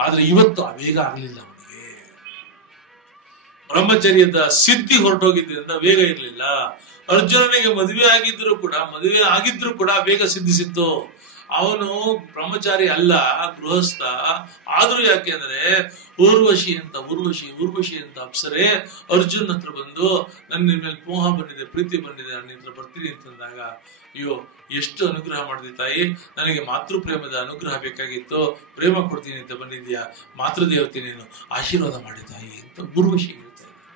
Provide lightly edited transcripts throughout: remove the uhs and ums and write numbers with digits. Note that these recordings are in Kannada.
ಆದ್ರೆ ಇವತ್ತು ಆ ವೇಗ ಆಗ್ಲಿಲ್ಲ ಅವನಿಗೆ. ಬ್ರಹ್ಮಚರ್ಯದ ಸಿದ್ಧಿ ಹೊರಟೋಗಿದ್ದರಿಂದ ವೇಗ ಇರಲಿಲ್ಲ. ಅರ್ಜುನನಿಗೆ ಮದುವೆ ಆಗಿದ್ರು ಕೂಡ ವೇಗ ಸಿದ್ಧಿಸಿತ್ತು. ಅವನು ಬ್ರಹ್ಮಚಾರಿ ಅಲ್ಲ, ಗೃಹಸ್ಥ. ಆದ್ರೂ ಯಾಕೆ ಅಂದ್ರೆ ಊರ್ವಶಿ ಅಂತ ಅಪ್ಸರೆ ಅರ್ಜುನ್ ಹತ್ರ ಬಂದು ನನ್ನ ಮೇಲೆ ಮೋಹ ಬಂದಿದೆ, ಪ್ರೀತಿ ಬಂದಿದೆ, ನನ್ನ ಹತ್ರ ಬರ್ತೀನಿ ಅಂತಂದಾಗ, ಅಯ್ಯೋ ಎಷ್ಟು ಅನುಗ್ರಹ ಮಾಡಿದೆ ತಾಯಿ, ನನಗೆ ಮಾತೃ ಪ್ರೇಮದ ಅನುಗ್ರಹ ಬೇಕಾಗಿತ್ತು, ಪ್ರೇಮ ಕೊಡ್ತೀನಿ ಅಂತ ಬಂದಿದ್ಯಾ, ಮಾತೃದೇವತೆ ನೀನು ಆಶೀರ್ವಾದ ಮಾಡಿ ತಾಯಿ ಅಂತ ಊರ್ವಶಿ ಹೇಳ್ತಾ ಇದ್ದಾನೆ.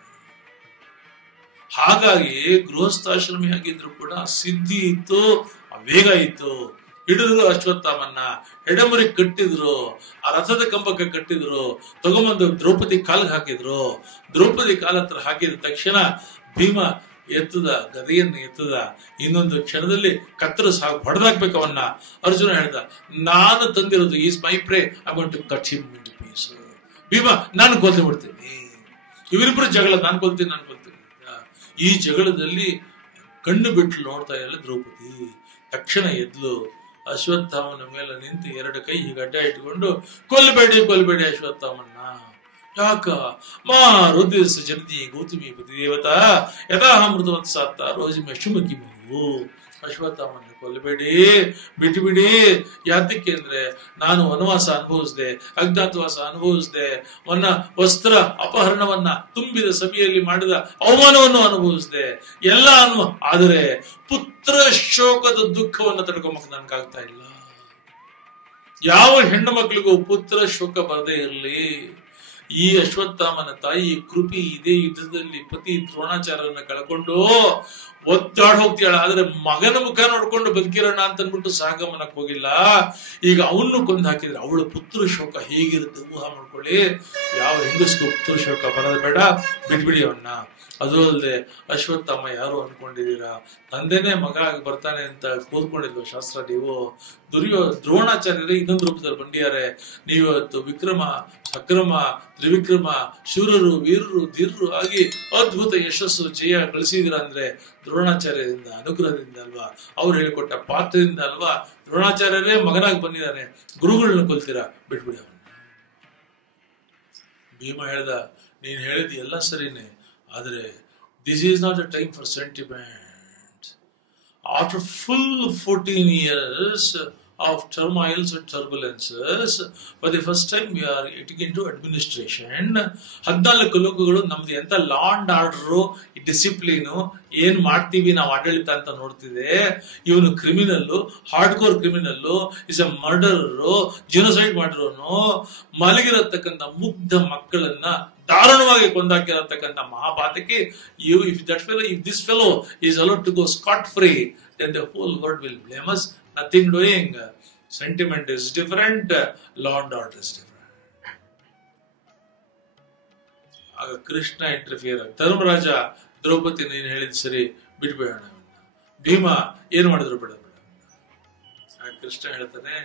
ಹಾಗಾಗಿ ಗೃಹಸ್ಥಾಶ್ರಮಿಯಾಗಿದ್ರು ಕೂಡ ಸಿದ್ಧಿ ಇತ್ತು, ವೇಗ ಇತ್ತು. ಹಿಡಿದ್ರು ಅಶ್ವತ್ಥಾಮನ್ನ, ಎಡಮುರಿ ಕಟ್ಟಿದ್ರು, ಆ ರಥದ ಕಂಬಕ್ಕೆ ಕಟ್ಟಿದ್ರು, ತಗೊಂಬಂದು ದ್ರೌಪದಿ ಕಾಲಿಗೆ ಹಾಕಿದ್ರು. ದ್ರೌಪದಿ ಕಾಲ ಹತ್ರ ಹಾಕಿದ ತಕ್ಷಣ ಭೀಮ ಗದೆಯನ್ನು ಎತ್ತದ, ಇನ್ನೊಂದು ಕ್ಷಣದಲ್ಲಿ ಕತ್ತರಿಸಿ ಹೊಡೆದಾಕ್ಬೇಕು ಅವನ್ನ. ಅರ್ಜುನ ಹೇಳ್ದ, ನಾನು ತಂದಿರೋದು is my prey, I want to cut him into piece. Bhima, ನಾನು ಕೊಲ್ತು ಬಿಡ್ತೀನಿ, ಇವರಿಬ್ಬರು ಜಗಳ, ನಾನು ಕೊಲ್ತೀನಿ. ಈ ಜಗಳದಲ್ಲಿ ಕಣ್ಣು ಬಿಟ್ಟು ನೋಡ್ತಾ ಇಲ್ಲ ದ್ರೌಪದಿ. ತಕ್ಷಣ ಎದ್ಲು, ಅಶ್ವತ್ಥಾಮನ ಮೇಲೆ ನಿಂತು ಎರಡು ಕೈ ಹೀಗೆ ಅಡ್ಡ ಇಟ್ಕೊಂಡು, ಕೊಲ್ಬೇಡಿ ಅಶ್ವತ್ಥಾಮನ್ನ. ಯಾಕ? ರುದ್ರಸ ಜಗತಿ ಗೌತಮಿ ಪತಿ ದೇವತಾ ಯಥಾಮೃತವತ್ಸಾತ್ತ ರೋಜಿಮೆ ಶುಮಕಿ ಮಗು. ಅಶ್ವತ್ಥಾಮನ್ನ ಕೊಲ್ಲಬೇಡಿ, ಬಿಟ್ಟುಬಿಡಿ. ಯಾತಕ್ಕೆ ಅಂದ್ರೆ ನಾನು ವನವಾಸ ಅನುಭವಿಸಿದೆ, ಅಜ್ಞಾತವಾಸ ಅನುಭವಿಸಿದೆ, ವಸ್ತ್ರ ಅಪಹರಣವನ್ನ, ತುಂಬಿದ ಸಭೆಯಲ್ಲಿ ಮಾಡಿದ ಅವಮಾನವನ್ನು ಅನುಭವಿಸಿದೆ, ಎಲ್ಲ ಆದರೆ ಪುತ್ರ ಶೋಕದ ದುಃಖವನ್ನು ತಡ್ಕೊಂಬಕ್ ನನ್ಗಾಗ್ತಾ ಇಲ್ಲ. ಯಾವ ಹೆಣ್ಣು ಮಕ್ಕಳಿಗೂ ಪುತ್ರ ಶೋಕ ಬರದೇ ಇರಲಿ. ಈ ಅಶ್ವತ್ಥಾಮನ ತಾಯಿ ಕೃಪಿ ಇದೇ ಯುದ್ಧದಲ್ಲಿ ಪತಿ ದ್ರೋಣಾಚಾರ್ಯರನ್ನ ಕಳ್ಕೊಂಡು ಒದ್ದಾಡ್ ಹೋಗ್ತೀಯಾಳ. ಆದ್ರೆ ಮಗನ ಮುಖ ನೋಡ್ಕೊಂಡು ಬದುಕಿರೋಣ ಅಂತ ಅಂದ್ಬಿಟ್ಟು ಸಹಗಮನಕ್ಕೆ ಹೋಗಿಲ್ಲ. ಈಗ ಅವನು ಕೊಂದು ಹಾಕಿದ್ರೆ ಅವಳ ಪುತ್ರ ಶೋಕ ಹೇಗಿರುತ್ತೆ ಊಹ ಮಾಡ್ಕೊಳ್ಳಿ. ಯಾವ ಹೆಂಗಸ್ಗೂ ಪುತ್ರ ಶೋಕ ಬರೋದು ಬೇಡ, ಬಿಟ್ಬಿಡಿ ಅವನ್ನ. ಅದು ಅಲ್ಲದೆ ಅಶ್ವತ್ಥಾಮ ಯಾರು ಅನ್ಕೊಂಡಿದ್ದೀರಾ, ತಂದೆನೇ ಮಗ ಆಗಿ ಬರ್ತಾನೆ ಅಂತ ಕೂತ್ಕೊಂಡಿದ್ವು ಶಾಸ್ತ್ರ. ನೀವು ದ್ರೋಣಾಚಾರ್ಯರೇ ಇನ್ನೊಂದು ರೂಪದಲ್ಲಿ ಬಂದಿದ್ದಾರೆ. ನೀವತ್ತು ವಿಕ್ರಮ, ಅಕ್ರಮ, ತ್ರಿವಿಕ್ರಮ, ಶೂರರು, ವೀರರು, ಧೀರರು ಆಗಿ ಅದ್ಭುತ ಯಶಸ್ಸು, ಜಯ ಗಳಿಸಿದಿರ ಅಂದ್ರೆ ದ್ರೋಣಾಚಾರ್ಯರಿಂದ, ಅನುಗ್ರಹದಿಂದ ಅಲ್ವಾ, ಅವ್ರು ಹೇಳಿಕೊಟ್ಟ ಪಾತ್ರದಿಂದ ಅಲ್ವಾ. ದ್ರೋಣಾಚಾರ್ಯರೇ ಮಗನಾಗಿ ಬಂದಿದ್ದಾನೆ, ಗುರುಗಳನ್ನ ಕೊಲ್ತೀರಾ, ಬಿಟ್ಬಿಡಿ ಅವನ್ನ. ಭೀಮ ಹೇಳ್ದ, ನೀನ್ ಹೇಳಿದ ಎಲ್ಲ ಸರಿನೇ, ಆದರೆ this is not a time for sentiment. After full 14 years of turmoils and turbulences, for the first time we are getting into administration. 14 ಲೋಕಗಳು ನಮ್ದು ಎಂತ ಲಾ ಅಂಡ್ ಆರ್ಡರ್, ಡಿಸಿಪ್ಲಿನ್, ಏನ್ ಮಾಡ್ತೀವಿ ನಾವು ಆಡಳಿತ ಅಂತ ನೋಡ್ತಿದೆ. ಇವನು criminal, hard core criminal, is a murderer, genocide ಮಾಡಿರೋನು, ಮಲಗಿರತಕ್ಕಂಥ ಮುಗ್ಧ ಮಕ್ಕಳನ್ನ ದಾರುಣವಾಗಿ ಕೊಂದಾಕಿರತಕ್ಕಂಥ ಮಹಾಪಾತಕಿ. If this fellow is allowed to go scot free, then the whole world will blame us. Nothing doing. Sentiment is different, law and order is different. ಆಗ ಕೃಷ್ಣ ಇಂಟರ್ಫಿಯರ್. ಧರ್ಮರಾಜ, ದ್ರೌಪದಿ ನೀನು ಹೇಳಿದ್ ಸರಿ, ಬಿಟ್ಬೇಡ. ಭೀಮ ಏನ್ ಮಾಡಿದ್ರು ಬಿಡ. ಕೃಷ್ಣ ಹೇಳ್ತಾನೆ,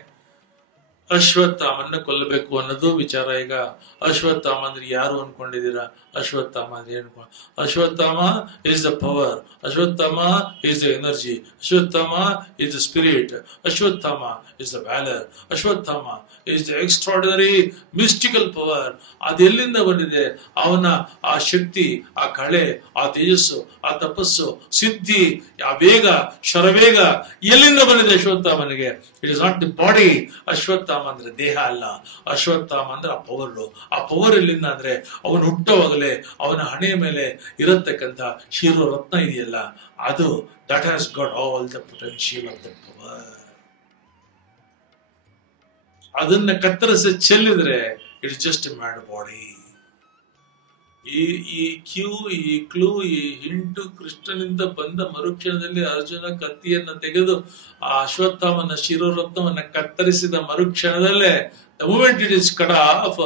ಅಶ್ವತ್ಥಾಮನ್ನ ಕೊಲ್ಲಬೇಕು ಅನ್ನೋದು ವಿಚಾರ. ಈಗ ಅಶ್ವತ್ಥಾಮ ಅಂದ್ರೆ ಯಾರು ಅನ್ಕೊಂಡಿದ್ದೀರಾ? ಅಶ್ವತ್ಥಾಮ ಅಂದ್ರೆ ಏನು? Ashwatthama is the power, Ashwatthama is the energy, Ashwatthama is the spirit, Ashwatthama is the valour, Ashwatthama is the extraordinary mystical power. ಅದೆಲ್ಲಿಂದ ಬಂದಿದೆ? ಅವನ ಆ ಶಕ್ತಿ, ಆ ಕಳೆ, ಆ ತೇಜಸ್ಸು, ಆ ತಪಸ್ಸು, ಸಿದ್ಧಿ, ಆ ವೇಗ, ಶರವೇಗ ಎಲ್ಲಿಂದ ಬಂದಿದೆ ಅಶ್ವತ್ಥಾಮನಿಗೆ? It is not the body. Ashwatthama ಅಂದ್ರೆ ದೇಹ ಅಲ್ಲ, ಅಶ್ವತ್ಥಾಮ ಅಂದ್ರೆ ಆ ಪವರ್. ಆ ಪವರ್ ಎಲ್ಲಿಂದ ಅಂದ್ರೆ ಅವನು ಹುಟ್ಟುವಾಗಲೇ ಅವನ ಹಣೆಯ ಮೇಲೆ ಇರತಕ್ಕಂಥ ಶಿರೋ ರತ್ನ ಇದೆಯಲ್ಲ, ಅದು that has got all the potential of the power. ಅದನ್ನ ಕತ್ತರಿಸಿ ಚೆಲ್ಲಿದ್ರೆ it's just a mad body. ಈ ಕ್ಯೂ, ಈ ಕ್ಲೂ, ಈ ಹಿಂಟು ಕೃಷ್ಣನಿಂದ ಬಂದ ಮರುಕ್ಷಣದಲ್ಲಿ ಅರ್ಜುನ ಕತ್ತಿಯನ್ನ ತೆಗೆದು ಆ ಅಶ್ವತ್ಥಾಮನ ಶಿರೋರತ್ನವನ್ನ ಕತ್ತರಿಸಿದ ಮರುಕ್ಷಣದಲ್ಲೇ, the moment it is cut off,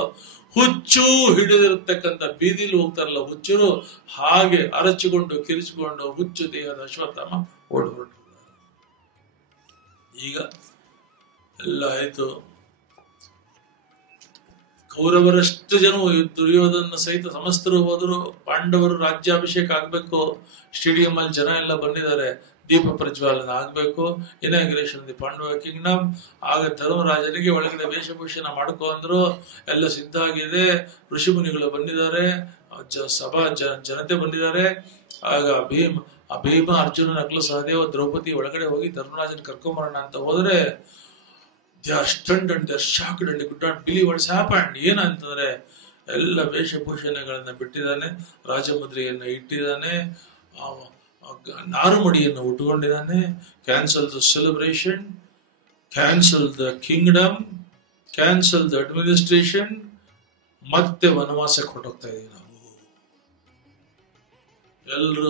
ಹುಚ್ಚು ಹಿಡಿದಿರತಕ್ಕಂಥ ಬೀದಿಲಿ ಹೋಗ್ತಾರಲ್ಲ ಹುಚ್ಚರು, ಹಾಗೆ ಅರಚಿಕೊಂಡು ಕಿರಿಚಿಕೊಂಡು ಹುಚ್ಚು ದೇಹದ ಅಶ್ವತ್ಥಾಮ ಓಡ್ ಹೊರಟು. ಈಗ ಎಲ್ಲ ಆಯ್ತು. ಕೌರವರಷ್ಟು ಜನ, ದುರ್ಯೋಧನ ಸಹಿತ ಸಮಸ್ತರು ಹೋದರು. ಪಾಂಡವರು ರಾಜ್ಯಾಭಿಷೇಕ ಆಗ್ಬೇಕು. ಸ್ಟೇಡಿಯಂ ಅಲ್ಲಿ ಜನ ಎಲ್ಲ ಬಂದಿದ್ದಾರೆ. ದೀಪ ಪ್ರಜ್ವಾಲನ ಆಗ್ಬೇಕು. Inauguration the Pandava Kingdom. ಆಗ ಧರ್ಮರಾಜನಿಗೆ ಒಳಗಡೆ ವೇಷಭೂಷಣ ಮಾಡ್ಕೊ ಅಂದ್ರು. ಎಲ್ಲ ಸಿದ್ಧ ಆಗಿದೆ. ಋಷಿ ಮುನಿಗಳು ಬಂದಿದ್ದಾರೆ, ಸಭಾ ಜನತೆ ಬಂದಿದ್ದಾರೆ. ಆಗ ಭೀಮ ಅರ್ಜುನ ನಕಲ ಸಹದೇವ ದ್ರೌಪದಿ ಒಳಗಡೆ ಹೋಗಿ ಧರ್ಮರಾಜನ್ ಕರ್ಕೊಂಬರೋಣ ಅಂತ ಹೋದ್ರೆ they are stunned and they are shocked and could not believe what's happened. ಏನಂತಂದ್ರೆ ಎಲ್ಲ ವೇಷಭೂಷಣಗಳನ್ನ ಬಿಟ್ಟಿದ್ದಾನೆ, ರಾಜಮುದ್ರೆಯನ್ನ ಇಟ್ಟಿದ್ದಾನೆ, ನಾರುಮಡಿಯನ್ನು ಉಟ್ಕೊಂಡಿದ್ದಾನೆ. Cancel the celebration, cancel the kingdom, cancel the administration, ಮತ್ತೆ ವನವಾಸಕ್ಕೆ ಹೊರಟೋಗ್ತಾ ಇದೀವಿ ನಾವು. ಎಲ್ಲರೂ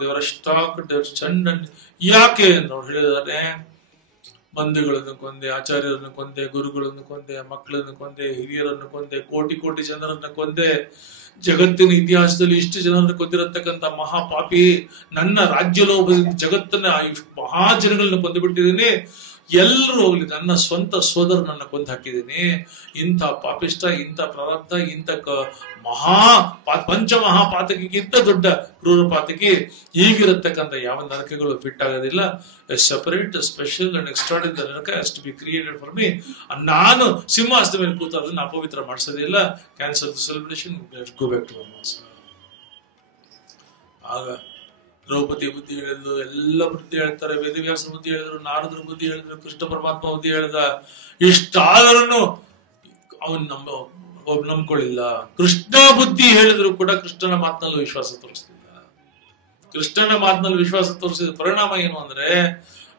ದೇವರ ಸ್ಟಾಕ್ ಚಂಡ. ಯಾಕೆ ನಾವು ಹೇಳಿದಾರೆ, ಮಂದಿಗಳನ್ನು ಕೊಂದೆ, ಆಚಾರ್ಯರನ್ನು ಕೊಂದೆ, ಗುರುಗಳನ್ನು ಕೊಂದೆ, ಮಕ್ಕಳನ್ನು ಕೊಂದೆ, ಹಿರಿಯರನ್ನು ಕೊಂದೆ, ಕೋಟಿ ಕೋಟಿ ಜನರನ್ನು ಕೊಂದೆ. ಜಗತ್ತಿನ ಇತಿಹಾಸದಲ್ಲಿ ಇಷ್ಟು ಜನರನ್ನು ಕೊಂದಿರತಕ್ಕಂಥ ಮಹಾಪಾಪಿ. ನನ್ನ ರಾಜ್ಯಲೋಭದಿಂದ ಜಗತ್ತನ್ನ ಮಹಾಜನಗಳನ್ನ ಕೊಂದು ಬಿಟ್ಟಿದ್ದೀನಿ. ಎಲ್ಲರೂ ಹೋಗ್ಲಿ, ನನ್ನ ಸ್ವಂತ ಸೋದರನನ್ನ ಕೊಂದು ಹಾಕಿದ್ದೀನಿ. ಇಂಥ ಪಾಪಿಷ್ಟ, ಇಂಥ ಪ್ರಾರಬ್ಧ, ಇಂಥ ಪಂಚಮಹಾಪಾತಕಿಗಿಂತ ದೊಡ್ಡ ಕ್ರೂರ ಪಾತಕಿ ಈಗಿರತಕ್ಕಂಥ ಯಾವ ನರಕಗಳು ಫಿಟ್ ಆಗೋದಿಲ್ಲ. Separate, special and extraordinary naraka has to be created for me. ನಾನು ಸಿಂಹಾಸನದ ಮೇಲೆ ಕೂತ ಅದನ್ನ ಅಪವಿತ್ರ ಮಾಡಿಸೋದಿಲ್ಲ. Cancel the celebration, go back to vanavasa. ಆಗ ದ್ರೌಪದಿ ಬುದ್ಧಿ ಹೇಳಿದ್ರು, ಎಲ್ಲ ಬುದ್ಧಿ ಹೇಳ್ತಾರೆ. ವೇದವ್ಯಾಸ ಬುದ್ಧಿ ಹೇಳಿದ್ರು, ನಾರದ್ರ ಬುದ್ಧಿ ಹೇಳಿದ್ರು, ಕೃಷ್ಣ ಪರಮಾತ್ಮ ಬುದ್ಧಿ ಹೇಳ್ದ. ಇಷ್ಟಾದರೂ ಅವನ್ ನಂಬ್ಕೊಳ್ಳಿಲ್ಲ. ಕೃಷ್ಣ ಬುದ್ಧಿ ಹೇಳಿದ್ರು ಕೂಡ ಕೃಷ್ಣನ ಮಾತಿನಲ್ಲಿ ವಿಶ್ವಾಸ ತೋರಿಸ್ತಿಲ್ಲ. ಕೃಷ್ಣನ ಮಾತಿನಲ್ಲಿ ವಿಶ್ವಾಸ ತೋರಿಸಿದ ಪರಿಣಾಮ ಏನು ಅಂದ್ರೆ,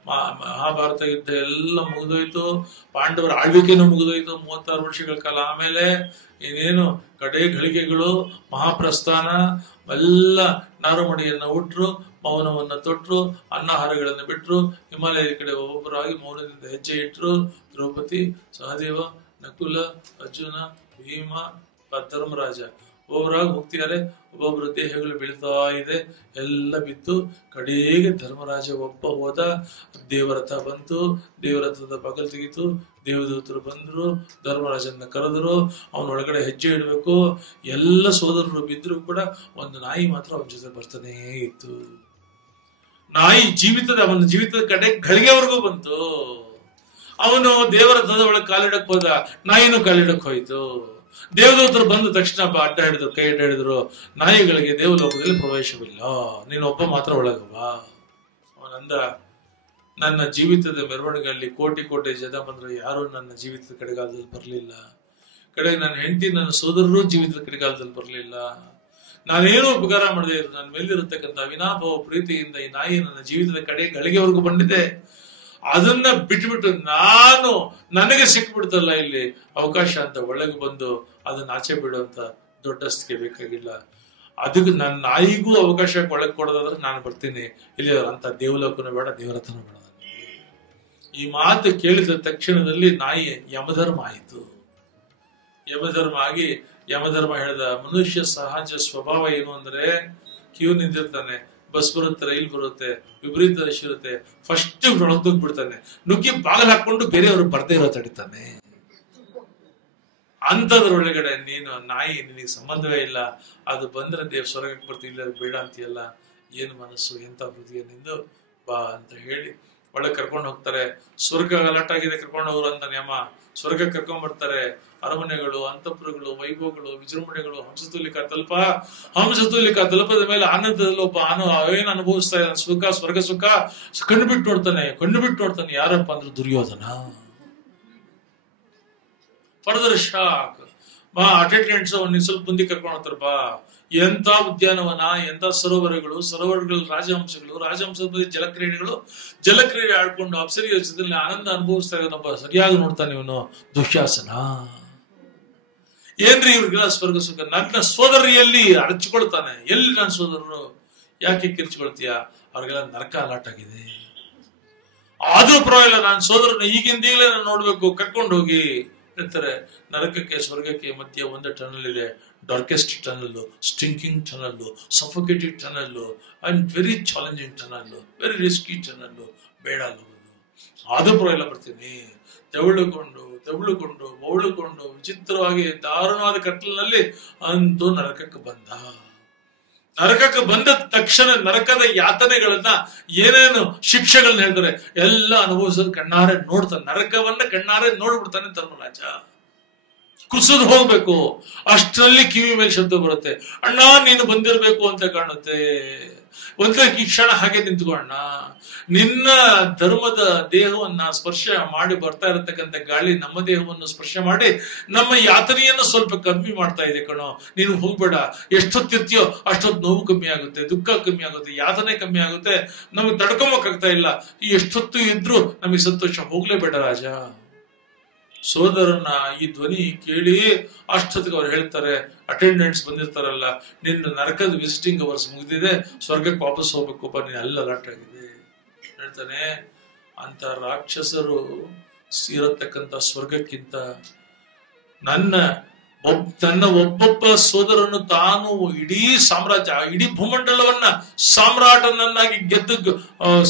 ಮಹಾಭಾರತ ಯುದ್ಧ ಎಲ್ಲ ಮುಗಿದೋಯ್ತು, ಪಾಂಡವರ ಆಳ್ವಿಕೆನೂ ಮುಗಿದೋಯ್ತು 36 ವರ್ಷಗಳ ಕಾಲ. ಆಮೇಲೆ ಇನ್ನೇನು ಕಡೆ ಘಳಿಗೆಗಳು, ಮಹಾಪ್ರಸ್ಥಾನ, ಎಲ್ಲ ನಾರುಮಡಿಯನ್ನ ಉಟ್ರು, ಮೌನವನ್ನ ತೊಟ್ರು, ಅನ್ನಹಾರಗಳನ್ನು ಬಿಟ್ರು, ಹಿಮಾಲಯದ ಕಡೆ ಒಬ್ಬೊಬ್ಬರಾಗಿ ಮೌನದಿಂದ ಹೆಜ್ಜೆ ಇಟ್ರು. ದ್ರೌಪದಿ, ಸಹದೇವ, ನಕುಲ, ಅರ್ಜುನ, ಭೀಮ, ಧರ್ಮರಾಜ ಒಬ್ಬೊಬ್ಬರಾಗಿ ಹೋಗ್ತಿದ್ದಾರೆ. ಒಬ್ಬೊಬ್ಬರ ದೇಹಗಳು ಬೀಳ್ತಾ ಇದೆ. ಎಲ್ಲ ಬಿತ್ತು. ಕಡೆಗೆ ಧರ್ಮರಾಜ ಒಬ್ಬ ಹೋದ. ದೇವರಥ ಬಂತು, ದೇವರಥದ ಬಗಲ್ ತೆಗಿತು. ದೇವದೂತರು ಬಂದ್ರು, ಧರ್ಮರಾಜನ ಕರೆದ್ರು. ಅವನೊಳಗಡೆ ಹೆಜ್ಜೆ ಇಡಬೇಕು. ಎಲ್ಲ ಸೋದರರು ಬಿದ್ರು ಕೂಡ ಒಂದು ನಾಯಿ ಮಾತ್ರ ಅವನ ಜೊತೆ ಬರ್ತಾನೇ ಇತ್ತು. ನಾಯಿ ಅವನ ಜೀವಿತದ ಕಡೆ ಘಳಿಗೆವರೆಗೂ ಬಂತು. ಅವನು ದೇವರಥದ ಒಳಗೆ ಕಾಲಿಡಕ್ ಹೋದ, ನಾಯಿನೂ ಕಾಲಿಡಕ್ ಹೋಯ್ತು. ದೇವದೂತರು ಬಂದ ತಕ್ಷಣ ಅಡ್ಡ ಹಿಡಿದ್ರು, ಕೈ ಅಡ್ಡ ಹಿಡಿದ್ರು. ನಾಯಿಗಳಿಗೆ ದೇವಲೋಕದಲ್ಲಿ ಪ್ರವೇಶವಿಲ್ಲ, ನೀನು ಒಬ್ಬ ಮಾತ್ರ ಒಳಗವ. ಅವನಂದ, ನನ್ನ ಜೀವಿತದ ಮೆರವಣಿಗೆಯಲ್ಲಿ ಕೋಟಿ ಕೋಟಿ ಜನ ಬಂದ್ರು, ಯಾರು ನನ್ನ ಜೀವಿತದ ಕಡೆಗಾಲದಲ್ಲಿ ಬರಲಿಲ್ಲ. ಕಡೆಗೆ ನನ್ನ ಹೆಂಡತಿ, ನನ್ನ ಸೋದರರು ಜೀವಿತದ ಕಡೆಗಾಲದಲ್ಲಿ ಬರಲಿಲ್ಲ. ನಾನೇನೋ ಉಪಕಾರ ಮಾಡದೆ ಇರು, ನನ್ನ ಮೇಲಿರತಕ್ಕಂಥ ಅವಿನಾಭಾವ ಪ್ರೀತಿಯಿಂದ ಈ ನಾಯಿ ನನ್ನ ಜೀವಿತದ ಕಡೆ ಗಳಿಗೆವರೆಗೂ ಬಂದಿದೆ. ಅದನ್ನ ಬಿಟ್ಬಿಟ್ಟು ನನಗೆ ಸಿಕ್ಬಿಡ್ತಲ್ಲ ಇಲ್ಲಿ ಅವಕಾಶ ಅಂತ ಒಳಗೆ ಬಂದು ಅದನ್ನ ಆಚೆ ಬಿಡುವಂತ ದೊಡ್ಡಸ್ತಿಗೆ ಬೇಕಾಗಿಲ್ಲ. ಅದಕ್ಕೆ ನನ್ನ ನಾಯಿಗೂ ಅವಕಾಶ ಒಳಗೆ ಕೊಡೋದಾದ್ರೆ ನಾನು ಬರ್ತೀನಿ. ಇಲ್ಲಿ ಅಂತ ದೇವಲೋಕನೂ ಬೇಡ, ದೇವರಥನೂ ಬೇಡ. ಈ ಮಾತು ಕೇಳಿದ ತಕ್ಷಣದಲ್ಲಿ ನಾಯಿ ಯಮಧರ್ಮ ಆಯಿತು. ಯಮಧರ್ಮ ಆಗಿ ಯಮಧರ್ಮ ಹೇಳಿದ, ಮನುಷ್ಯ ಸಹಜ ಸ್ವಭಾವ ಏನು ಅಂದ್ರೆ, ಕ್ಯೂ ನಿಂತಿರ್ತಾನೆ, ಬಸ್ ಬರುತ್ತೆ, ರೈಲ್ ಬರುತ್ತೆ, ವಿಪರೀತ ರಶ್ ಇರುತ್ತೆ, ಫಸ್ಟ್ ಬಿಡ್ತಾನೆ, ನುಗ್ಗಿ ಬಾಗಿಲು ಹಾಕೊಂಡು ಬೇರೆಯವರು ಬರ್ದೇ ಇರೋ ತಡಿತಾನೆ. ಅಂತದ್ರೊಳಗಡೆ ನೀನು ನಾಯಿ, ನಿನಗೆ ಸಂಬಂಧವೇ ಇಲ್ಲ, ಅದು ಬಂದ್ರೆ ಸ್ವರ್ಗಕ್ಕೆ ಬರ್ತಿಲ್ಲ, ಬೇಡ ಅಂತೀಯಲ್ಲ, ಏನು ಮನಸ್ಸು, ಎಂತ ಹೃದಯ ನಿಂದು, ಬಾ ಅಂತ ಹೇಳಿ ಒಳಗೆ ಕರ್ಕೊಂಡು ಹೋಗ್ತಾರೆ. ಸ್ವರ್ಗ ಗಲಾಟಾಗಿದೆ, ಕರ್ಕೊಂಡು ಹೋಗ್ರು ಅಂತ ನೇಮ. ಸ್ವರ್ಗಕ್ಕೆ ಕರ್ಕೊಂಡ್ ಬರ್ತಾರೆ. ಅರಮನೆಗಳು, ಅಂತಃಪುರಗಳು, ವೈಭವಗಳು, ವಿಜೃಂಭಣೆಗಳು. ಹಂಸತೂಲಿಕಾ ತಲುಪದ ಮೇಲೆ ಆನಂದದಲ್ಲಿ ಒಬ್ಬ ಏನ್ ಅನುಭವಿಸ್ತಾ ಇದ್ದಾನೆ, ಸುಖ, ಸ್ವರ್ಗ ಸುಖ. ಕಣ್ಣು ಬಿಟ್ಟು ನೋಡ್ತಾನೆ. ಯಾರಪ್ಪ ಅಂದ್ರೆ ದುರ್ಯೋಧನ. Further shock. ಬಾ ಅಟೆಂಡೆಂಟ್ಸ್ ಅವ್ನ ಸ್ವಲ್ಪ ಮುಂದೆ ಕರ್ಕೊಂಡು ಹೋಗ್ತಾರೆ. ಬಾ, ಎಂತ ಉದ್ಯಾನವನ, ಎಂತ ಸರೋವರಗಳು, ರಾಜಹಂಸದ ಜಲಕ್ರೀಡೆ ಆಡ್ಕೊಂಡು ಅಪ್ಸರಿ ಯೋಚಿಸದಲ್ಲಿ ಆನಂದ ಅನುಭವಿಸ್ತಾ ಇದ್ದಾನೊಬ್ಬ. ಸರಿಯಾಗಿ ನೋಡ್ತಾನೆ ಇವನು ದುಶ್ಯಾಸನ. ಏನ್ರಿ ಇವ್ರಿಗೆಲ್ಲ ಸ್ವರ್ಗ ಸುಖ? ನನ್ನ ಸೋದರಿಯಲ್ಲಿ ಅರಚಿಕೊಳ್ತಾನೆ. ಎಲ್ಲಿ ನನ್ನ ಸೋದರರು? ಯಾಕೆ ಕಿರ್ಚಿಕೊಳ್ತೀಯ? ಅವ್ರಿಗೆಲ್ಲ ನರಕ ಅಲಾಟಾಗಿದೆ. ಆದ್ರೂ ಪರವಾಗಿಲ್ಲ, ನನ್ನ ಸೋದರನ ಈಗಿಂದೀಗಲೇ ನಾನು ನೋಡ್ಬೇಕು, ಕರ್ಕೊಂಡು ಹೋಗಿ ಹೇಳ್ತಾರೆ. ನರಕಕ್ಕೆ ಸ್ವರ್ಗಕ್ಕೆ ಮಧ್ಯೆ ಒಂದು ಟನಲ್ ಇದೆ. Darkest tunnel, stinking tunnel, ಸಫೋಕೇಟೆಡ್ tunnel, and very challenging tunnel, very risky tunnel. ಬೇಡ ಹೋಗೋದು. ಆದ್ರೂ ಪರವಾಗಿಲ್ಲ, ಬರ್ತೀನಿ. ತೆವಳುಕೊಂಡು ಬೌಳುಕೊಂಡು ವಿಚಿತ್ರವಾಗಿ ದಾರುಣವಾದ ಕತ್ತಲಿನಲ್ಲಿ ಅಂತೂ ನರಕಕ್ಕೆ ಬಂದ. ನರಕಕ್ಕೆ ಬಂದ ತಕ್ಷಣ ನರಕದ ಯಾತನೆಗಳನ್ನ ಏನೇನು ಶಿಕ್ಷೆಗಳನ್ನ ಹೇಳ್ತಾರೆ ಎಲ್ಲ ಅನುಭವಿಸೋದು ಕಣ್ಣಾರೆ ನೋಡ್ತಾನೆ. ನರಕವನ್ನ ಕಣ್ಣಾರೆ ನೋಡ್ಬಿಡ್ತಾನೆ ಧರ್ಮರಾಜ. ಕುಸಿದು ಹೋಗ್ಬೇಕು ಅಷ್ಟರಲ್ಲಿ ಕಿವಿ ಮೇಲೆ ಶಬ್ದ ಬರುತ್ತೆ, ಅಣ್ಣ ನೀನು ಬಂದಿರ್ಬೇಕು ಅಂತ ಕಾಣುತ್ತೆ. ಒಂದ ಈ ಕ್ಷಣ ಹಾಗೆ ನಿಂತ್ಕೊಳ್ಳೋಣ. ನಿನ್ನ ಧರ್ಮದ ದೇಹವನ್ನ ಸ್ಪರ್ಶ ಮಾಡಿ ಬರ್ತಾ ಇರತಕ್ಕಂಥ ಗಾಳಿ ನಮ್ಮ ದೇಹವನ್ನು ಸ್ಪರ್ಶ ಮಾಡಿ ನಮ್ಮ ಯಾತನೆಯನ್ನು ಸ್ವಲ್ಪ ಕಮ್ಮಿ ಮಾಡ್ತಾ ಇದೆ ಕಣೋ, ನೀನು ಹೋಗ್ಬೇಡ. ಎಷ್ಟೊತ್ತಿರ್ತೀಯೋ ಅಷ್ಟೊತ್ತು ನೋವು ಕಮ್ಮಿ ಆಗುತ್ತೆ, ದುಃಖ ಕಮ್ಮಿ ಆಗುತ್ತೆ, ಯಾತನೆ ಕಮ್ಮಿ ಆಗುತ್ತೆ, ನಮಗೆ ತಡ್ಕೊಂಬಕ್ಕಾಗ್ತಾ ಇಲ್ಲ. ಎಷ್ಟೊತ್ತು ಇದ್ರು ನಮಗೆ ಸಂತೋಷ. ಹೋಗ್ಲೇಬೇಡ ರಾಜ. ಸೋದರನ ಈ ಧ್ವನಿ ಕೇಳಿ ಅಷ್ಟೊತ್ತಿಗೆ ಅವ್ರು ಹೇಳ್ತಾರೆ, ಅಟೆಂಡೆಂಟ್ಸ್ ಬಂದಿರ್ತಾರಲ್ಲ, ನಿನ್ನ ನರಕದ ವಿಸಿಟಿಂಗ್ ಅವರ್ಸ್ ಮುಗಿದಿದೆ, ಸ್ವರ್ಗಕ್ಕೆ ವಾಪಸ್ ಹೋಗ್ಬೇಕು, ನೀನು ಅಲ್ಲ ಅಲರ್ಟ್ ಆಗಿದೆ. ಹೇಳ್ತಾನೆ, ಅಂತ ರಾಕ್ಷಸರು ಇರತಕ್ಕಂತ ಸ್ವರ್ಗಕ್ಕಿಂತ ನನ್ನ ಒಬ್ಬೊಬ್ಬ ಸೋದರನು ತಾನು ಇಡೀ ಸಾಮ್ರಾಜ್ಯ, ಇಡೀ ಭೂಮಂಡಲವನ್ನ ಸಾಮ್ರಾಟನನ್ನಾಗಿ ಗೆದ್ದು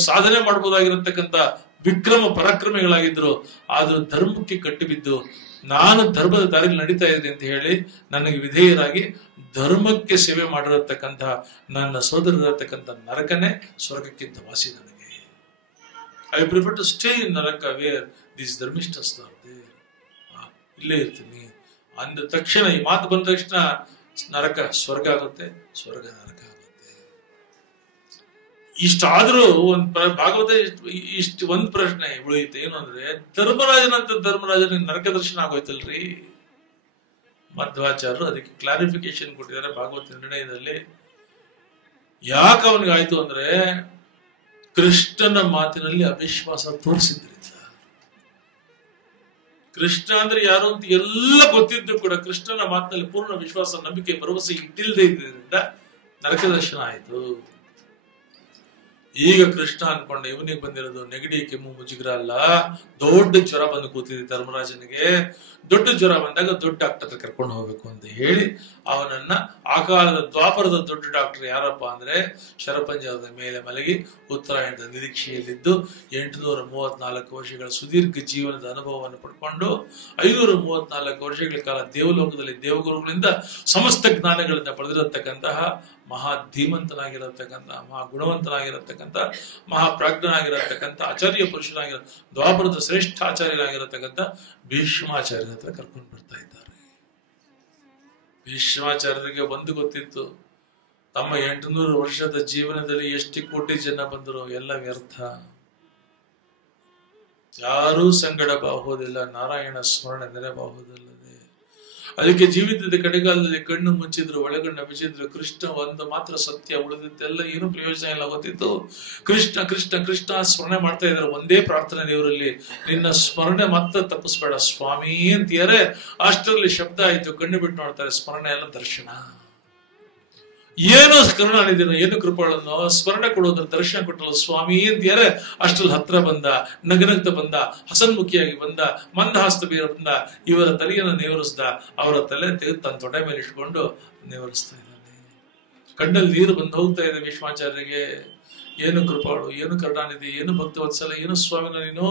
ಸಾಧನೆ ಮಾಡಬಹುದಾಗಿರತಕ್ಕಂತ ವಿಕ್ರಮ ಪರಾಕ್ರಮಿಗಳಾಗಿದ್ರು. ಆದ್ರೂ ಧರ್ಮಕ್ಕೆ ಕಟ್ಟಿಬಿದ್ದು ನಾನು ಧರ್ಮದ ದಾರಿಯಲ್ಲಿ ನಡೀತಾ ಇದ್ದೀನಿ ಅಂತ ಹೇಳಿ ನನಗೆ ವಿಧೇಯರಾಗಿ ಧರ್ಮಕ್ಕೆ ಸೇವೆ ಮಾಡಿರತಕ್ಕಂಥ ನನ್ನ ಸೋದರರತಕ್ಕಂಥ ನರಕನೇ ಸ್ವರ್ಗಕ್ಕಿಂತ ವಾಸಿ ನನಗೆ. I prefer to stay in naraka where these dharmishthas are there. ಇಲ್ಲೇ ಇರ್ತೀನಿ ಅಂದ ತಕ್ಷಣ, ಈ ಮಾತು ಬಂದ ತಕ್ಷಣ ನರಕ ಸ್ವರ್ಗ ಆಗುತ್ತೆ, ಸ್ವರ್ಗ ನರಕ ಆಗುತ್ತೆ. ಇಷ್ಟಾದ್ರೂ ಭಾಗವತ ಒಂದ್ ಪ್ರಶ್ನೆ ಉಳಿಯುತ್ತೆ. ಏನು ಅಂದ್ರೆ, ಧರ್ಮರಾಜನಿಗೆ ನರಕ ದರ್ಶನ ಆಗೋಯ್ತಲ್ರಿ. ಮಧ್ವಾಚಾರ್ಯರು ಅದಕ್ಕೆ ಕ್ಲಾರಿಫಿಕೇಶನ್ ಕೊಟ್ಟಿದ್ದಾರೆ ಭಾಗವತ ನಿರ್ಣಯದಲ್ಲಿ. ಯಾಕೆ ಅವನಿಗೆ ಆಯ್ತು ಅಂದ್ರೆ, ಕೃಷ್ಣನ ಮಾತಿನಲ್ಲಿ ಅವಿಶ್ವಾಸ ತೋರಿಸಿದ್ರಿಂದ. ಕೃಷ್ಣ ಅಂದ್ರೆ ಯಾರು ಅಂತ ಎಲ್ಲ ಗೊತ್ತಿದ್ದು ಕೂಡ ಕೃಷ್ಣನ ಮಾತಿನಲ್ಲಿ ಪೂರ್ಣ ವಿಶ್ವಾಸ, ನಂಬಿಕೆ, ಭರವಸೆ ಇಟ್ಟಿಲ್ಲದೆ ಇದ್ರಿಂದ ನರಕ ದರ್ಶನ ಆಯ್ತು. ಈಗ ಕೃಷ್ಣ ಅನ್ಕೊಂಡ ಇವನಿಗೆ ಬಂದಿರೋದು ನೆಗಡಿ, ಕೆಮ್ಮು, ಮುಜುಗರ ಅಲ್ಲ, ದೊಡ್ಡ ಜ್ವರ ಬಂದು ಕೂತಿದೆ ಧರ್ಮರಾಜನಿಗೆ. ದೊಡ್ಡ ಜ್ವರ ಬಂದಾಗ ದೊಡ್ಡ ಡಾಕ್ಟರ್ ಕರ್ಕೊಂಡು ಹೋಗ್ಬೇಕು ಅಂತ ಹೇಳಿ ಅವನನ್ನ, ಆ ಕಾಲದ ದ್ವಾಪರದ ದೊಡ್ಡ ಡಾಕ್ಟರ್ ಯಾರಪ್ಪ ಅಂದ್ರೆ, ಶರಪಂಜರದ ಮೇಲೆ ಮಲಗಿ ಉತ್ತರಾಯಣದ ನಿರೀಕ್ಷೆಯಲ್ಲಿದ್ದು 834 ವರ್ಷಗಳ ಸುದೀರ್ಘ ಜೀವನದ ಅನುಭವವನ್ನು ಪಡ್ಕೊಂಡು 534 ವರ್ಷಗಳ ಕಾಲ ದೇವಲೋಕದಲ್ಲಿ ದೇವಗುರುಗಳಿಂದ ಸಮಸ್ತ ಜ್ಞಾನಗಳಿಂದ ಪಡೆದಿರತಕ್ಕಂತಹ ಮಹಾ ಧೀಮಂತನಾಗಿರತಕ್ಕಂಥ, ಮಹಾ ಗುಣವಂತನಾಗಿರತಕ್ಕಂಥ, ಮಹಾಪ್ರಾಜ್ಞನಾಗಿರತಕ್ಕಂಥ ಆಚಾರ್ಯ ಪುರುಷನಾಗಿರೋ ದ್ವಾಪರದ ಶ್ರೇಷ್ಠ ಆಚಾರ್ಯರಾಗಿರತಕ್ಕಂಥ ಭೀಷ್ಮಾಚಾರ್ಯರ ಹತ್ರ ಕರ್ಕೊಂಡು ಬರ್ತಾ ಇದ್ದಾರೆ. ಭೀಷ್ಮಾಚಾರ್ಯರಿಗೆ ಒಂದು ಗೊತ್ತಿತ್ತು, ತಮ್ಮ 800 ವರ್ಷದ ಜೀವನದಲ್ಲಿ ಎಷ್ಟು ಕೋಟಿ ಜನ ಬಂದರು, ಎಲ್ಲ ವ್ಯರ್ಥ, ಯಾರೂ ಸಂಗಡಬಹುದಿಲ್ಲ, ನಾರಾಯಣ ಸ್ಮರಣೆ ನೆನೆಬಹುದಿಲ್ಲದೆ. ಅದಕ್ಕೆ ಜೀವಿತದ ಕಡೆಗಾಲದಲ್ಲಿ ಕಣ್ಣು ಮುಚ್ಚಿದ್ರು, ಒಳಗಣ್ಣ ಬಿಚ್ಚಿದ್ರು, ಕೃಷ್ಣ ಒಂದು ಮಾತ್ರ ಸತ್ಯ, ಉಳಿದಿದ್ದೆಲ್ಲ ಏನು ಪ್ರಯೋಜನ ಇಲ್ಲ ಗೊತ್ತಿತ್ತು. ಕೃಷ್ಣ ಕೃಷ್ಣ ಕೃಷ್ಣ ಸ್ಮರಣೆ ಮಾಡ್ತಾ ಇದ್ದಾರೆ. ಒಂದೇ ಪ್ರಾರ್ಥನೆ ದೇವರಲ್ಲಿ, ನಿನ್ನ ಸ್ಮರಣೆ ಮಾತ್ರ ತಪ್ಪಿಸ್ಬೇಡ ಸ್ವಾಮಿ ಅಂತೀಯಾರೆ. ಅಷ್ಟರಲ್ಲಿ ಶಬ್ದ ಆಯ್ತು, ಕಣ್ಣು ಬಿಟ್ಟು ನೋಡ್ತಾರೆ, ಸ್ಮರಣೆ ಎಲ್ಲ ದರ್ಶನ. ಏನೋ ಕರುಣಾನಿಧಿನೋ ಏನು ಕೃಪಾಳನ್ನೋ ಸ್ಮರಣೆ ಕೊಡೋದ್ರ ದರ್ಶನ ಕೊಟ್ಟಲ್ಲ ಸ್ವಾಮಿ ಅಂತೀಯಾರೆ. ಅಷ್ಟ್ರಲ್ಲಿ ಹತ್ರ ಬಂದ, ನಗನಗ್ತ ಬಂದ, ಹಸನ್ಮುಖಿಯಾಗಿ ಬಂದ, ಮಂದಹಾಸ್ತ ಬೀರ ಬಂದ, ಇವರ ತಲೆಯನ್ನು ನೇವರಿಸ್ದ. ಅವರ ತಲೆ ತೆಗೆದು ತನ್ನ ತೊಡೆ ಮೇಲೆ ಇಟ್ಕೊಂಡು ನೇವರಿಸ್ತಾ ಇದ್ದಾನೆ. ಕಣ್ಣಲ್ಲಿ ನೀರು ಬಂದು ಹೋಗ್ತಾ ಇದೆ ಭೀಷ್ಮಾಚಾರ್ಯರಿಗೆ. ಏನು ಕೃಪಾಳು, ಏನು ಕರುಣಾನಿಧಿ, ಏನು ಭಕ್ತವತ್ಸಲ, ಏನು ಸ್ವಾಮಿನ ನೀನು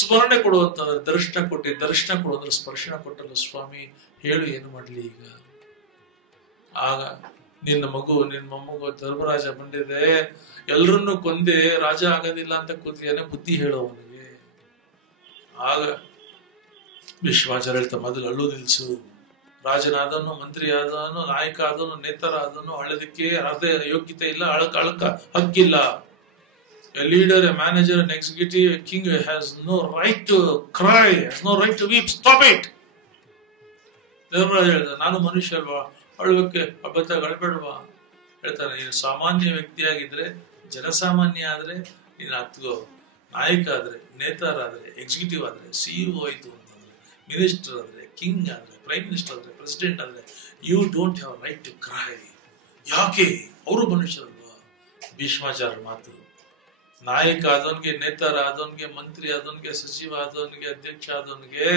ಸ್ಮರಣೆ ಕೊಡುವಂತಂದ್ರೆ ದರ್ಶನ ಕೊಟ್ಟಿ, ದರ್ಶನ ಕೊಡೋದ್ರೆ ಸ್ಪರ್ಶನ ಕೊಟ್ಟಲ್ಲ ಸ್ವಾಮಿ, ಹೇಳು ಏನು ಮಾಡ್ಲಿ ಈಗ. ಆಗ ನಿನ್ನ ಮಗು, ನಿನ್ನ ಮೊಮ್ಮಗು ಧರ್ಮರಾಜ ಬಂದಿದೆ, ಎಲ್ರನ್ನೂ ಕೊಂದೆ ರಾಜ ಆಗೋದಿಲ್ಲ ಅಂತ ಕೂತಿಯಾನೆ, ಬುದ್ಧಿ ಹೇಳೋ ಅವನಿಗೆ. ಆಗ ವಿಶ್ವಾಚಾರ್ಯ ಹೇಳ್ತಾ, ಮೊದಲು ಅಳ್ಳು ನಿಲ್ಸು. ರಾಜನಾದವನು, ಮಂತ್ರಿ ಆದವನು, ನಾಯಕ ಆದವನು, ನೇತರ ಆದವನು ಅಳದಕ್ಕೆ ಅರ್ಧ ಯೋಗ್ಯತೆ ಇಲ್ಲ, ಅಳಕ ಹಕ್ಕಿಲ್ಲ. A leader, a manager, an executive, a king has no right to cry, has no right to weep. Stop it. Dharmaraja ಹೇಳ್ದ, ನಾನು ಮನುಷ್ಯ ಅಲ್ವಾ, ಅಳ್ಬೇಕೆ ಅಬದ್ಧ ಅಳ್ಬೇಡವಾ? ಹೇಳ್ತಾನೆ, ನೀನು ಸಾಮಾನ್ಯ ವ್ಯಕ್ತಿಯಾಗಿದ್ರೆ, ಜನಸಾಮಾನ್ಯ ಆದ್ರೆ ನೀನು ಹತ್ಗೋ, ನಾಯಕ ಆದ್ರೆ, ನೇತಾರ ಆದ್ರೆ, ಎಕ್ಸಿಕ್ಯೂಟಿವ್ ಆದ್ರೆ, CEO ಆಯ್ತು ಅಂತಂದ್ರೆ, ಮಿನಿಸ್ಟರ್ ಆದ್ರೆ, ಕಿಂಗ್ ಆದ್ರೆ, ಪ್ರೈಮ್ ಮಿನಿಸ್ಟರ್ ಆದ್ರೆ, ಪ್ರೆಸಿಡೆಂಟ್ ಆದ್ರೆ, you don't have right to cry. ಯಾಕೆ? ಅವರು ಮನುಷ್ಯರಲ್ವಾ? ಭೀಷ್ಮಾಚಾರ್ಯ ಮಾತು. ನಾಯಕ ಆದವನ್ಗೆ, ನೇತಾರ ಆದವನ್ಗೆ, ಮಂತ್ರಿ ಆದವನ್ಗೆ, ಸಚಿವ ಆದವನ್ಗೆ, ಅಧ್ಯಕ್ಷ ಆದವನ್ಗೆ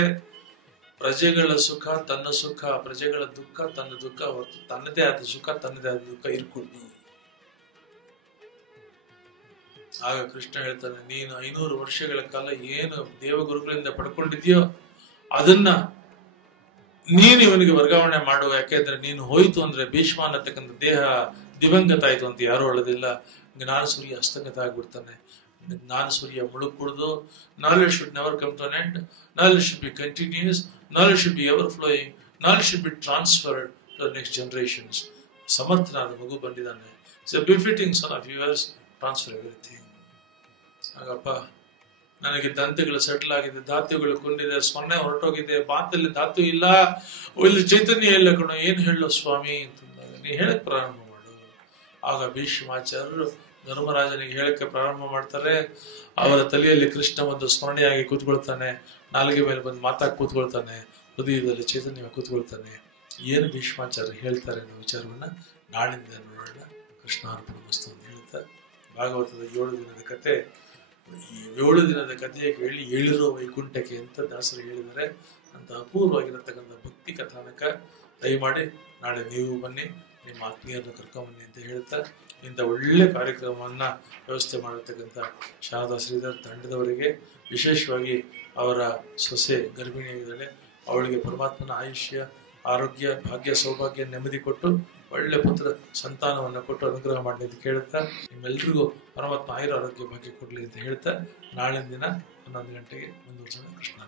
ಪ್ರಜೆಗಳ ಸುಖ ತನ್ನ ಸುಖ, ಪ್ರಜೆಗಳ ದುಃಖ ತನ್ನ ದುಃಖ, ಹೊರತು ತನ್ನದೇ ಆದ ಸುಖ ತನ್ನದೇ ಆದ ದುಃಖ ಇರ್ಕೊಡ್ದು. ಆಗ ಕೃಷ್ಣ ಹೇಳ್ತಾನೆ, ನೀನು 500 ವರ್ಷಗಳ ಕಾಲ ಏನು ದೇವಗುರುಗಳಿಂದ ಪಡ್ಕೊಂಡಿದ್ಯೋ ಅದನ್ನ ನೀನು ಇವನಿಗೆ ವರ್ಗಾವಣೆ ಮಾಡುವ. ಯಾಕೆಂದ್ರೆ ನೀನು ಹೋಯ್ತು ಅಂದ್ರೆ ಭೀಷ್ಮ ಅನ್ನತಕ್ಕಂಥ ದೇಹ ದಿವಂಗತ ಆಯ್ತು ಅಂತ ಯಾರು ಹೇಳೋದಿಲ್ಲ. ಜ್ಞಾನ ಸೂರ್ಯ ಹಸ್ತಂಗತ ಆಗ್ಬಿಡ್ತಾನೆ. ಜ್ಞಾನ ಸೂರ್ಯ ಮುಳುಗ್ಬಿಡ್ದು. Knowledge should never come to an end. Knowledge should be continuous. Knowledge should be ever flowing. Knowledge should be transferred to next generations. ಸಮರ್ಥನಾದ ಮಗು ಬಂದಿದ್ದಾನೆ. It's a befitting son of yours. Transfer everything. ಹಾಗಪ್ಪ, ನನಗೆ ದಂತೆಗಳು ಸೆಟ್ಲ್ ಆಗಿದೆ, ಧಾತುಗಳು ಕೊಂಡಿದೆ, ಸೊನ್ನೆ ಹೊರಟೋಗಿದೆ, ಮಾತಲ್ಲಿ ಧಾತು ಇಲ್ಲ, ಇಲ್ಲಿ ಚೈತನ್ಯ ಇಲ್ಲ ಕಣೋ, ಏನ್ ಹೇಳೋ ಸ್ವಾಮಿ ಅಂತಂದಾಗ ನೀ ಹೇಳಕ್ ಪ್ರಾರಂಭ ಮಾಡು. ಆಗ ಭೀಷ್ಮಾಚಾರ್ಯರು ಧರ್ಮರಾಜನಿಗೆ ಹೇಳಕ್ಕೆ ಪ್ರಾರಂಭ ಮಾಡ್ತಾರೆ. ಅವರ ತಲೆಯಲ್ಲಿ ಕೃಷ್ಣ ಒಂದು ಸ್ಮರಣೆಯಾಗಿ ಕೂತ್ಕೊಳ್ತಾನೆ, ನಾಲಿಗೆ ಮೇಲೆ ಬಂದು ಮಾತಾಗಿ ಕೂತ್ಕೊಳ್ತಾನೆ, ಹೃದಯದಲ್ಲಿ ಚೈತನ್ಯ ಕೂತ್ಕೊಳ್ತಾನೆ. ಏನು ಭೀಷ್ಮಾಚಾರ್ಯ ಹೇಳ್ತಾರೆ ಅನ್ನೋ ವಿಚಾರವನ್ನ ನಾಳಿಂದ ನೋಡೋಣ. ಕೃಷ್ಣಾರ್ಪಣ ಮಸ್ತು ಅಂತ ಹೇಳ್ತಾರೆ. ಭಾಗವತದ 7 ದಿನದ ಕತೆ. ಈ 7 ದಿನದ ಕಥೆಯ ಕೇಳಿ ಏಳಿರೋ ವೈಕುಂಠಕ್ಕೆ ಅಂತ ದಾಸರು ಹೇಳಿದ್ದಾರೆ. ಅಂತ ಅಪೂರ್ವವಾಗಿರತಕ್ಕಂಥ ಭಕ್ತಿ ಕಥಾನಕ. ದಯಮಾಡಿ ನಾಳೆ ನೀವು ಬನ್ನಿ, ನಿಮ್ಮ ಆತ್ಮೀಯರನ್ನು ಕರ್ಕೊಂಬನ್ನಿ ಅಂತ ಹೇಳ್ತಾ, ಇಂಥ ಒಳ್ಳೆ ಕಾರ್ಯಕ್ರಮವನ್ನ ವ್ಯವಸ್ಥೆ ಮಾಡಿರ್ತಕ್ಕಂಥ ಶಾರದಾ ಶ್ರೀಧರ್ ತಂಡದವರಿಗೆ, ವಿಶೇಷವಾಗಿ ಅವರ ಸೊಸೆ ಗರ್ಭಿಣಿಯಾಗಿದ್ದಾಳೆ, ಅವಳಿಗೆ ಪರಮಾತ್ಮನ ಆಯುಷ್ಯ, ಆರೋಗ್ಯ, ಭಾಗ್ಯ, ಸೌಭಾಗ್ಯ, ನೆಮ್ಮದಿ ಕೊಟ್ಟು ಒಳ್ಳೆ ಪುತ್ರ ಸಂತಾನವನ್ನು ಕೊಟ್ಟು ಅನುಗ್ರಹ ಮಾಡಲಿ ಅಂತ ಕೇಳುತ್ತಾ, ನಿಮ್ಮೆಲ್ರಿಗೂ ಪರಮಾತ್ಮ ಆಯುರ ಆರೋಗ್ಯ ಭಾಗ್ಯ ಕೊಡ್ಲಿ ಅಂತ ಹೇಳ್ತಾ, ನಾಳಿನ ದಿನ 11 ಗಂಟೆಗೆ ಮುಂದುವರಿಸೋಣ. ಕೃಷ್ಣ.